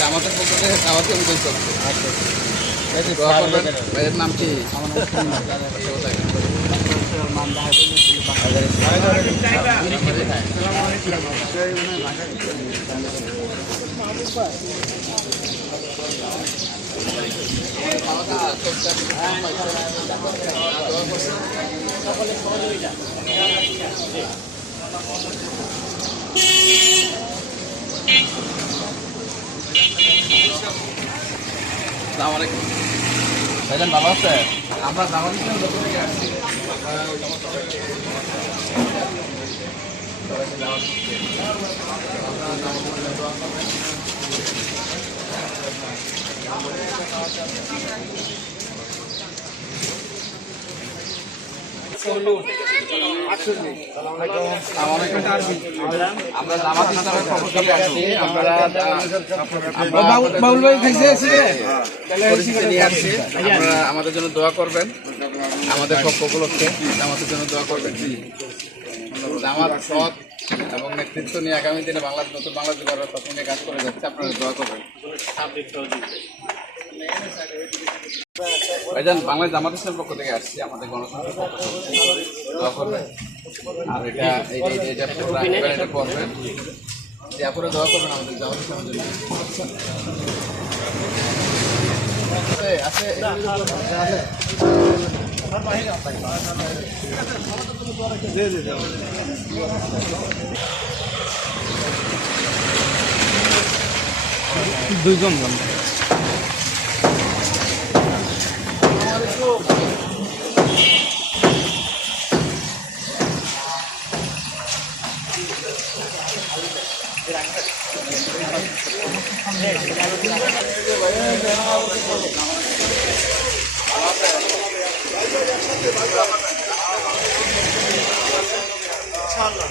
জামাতের পক্ষ থেকে দাওয়াতি অনুযায়ী চলছে। দোয়া করবেন। ভাইয়ের নাম কি? আসসালামু আলাইকুম। ভাইজান ভালো আছে? আমরা জামাত ইসলামের পক্ষ থেকে আসছি। আমরা জামাত ইসলামের পক্ষ থেকে আসছি। আমরা আমাদের জন্য দোয়া করবেন। আমাদের পক্ষ উপলক্ষে জামাতের জন্য দোয়া করবেন। জামাত সৎ এবং নেতৃত্ব নিয়ে আগামী দিনে বাংলাদেশ নতুন বাংলাদেশ গড়ার স্বপ্ন নিয়ে কাজ করে যাচ্ছে। আপনারা দোয়া করবেন। ভাইজান বাংলাদেশ জামাত ইসলামের পক্ষ থেকে আসছি। আমাদের গণতন্ত্রের পক্ষ দোয়া করবেন। আর এটা এটা করবেন, এরপরে দোয়া করবেন আমাদের জামাত ইসলামের জন্য। আছে দুইজন ইনশাআল্লাহ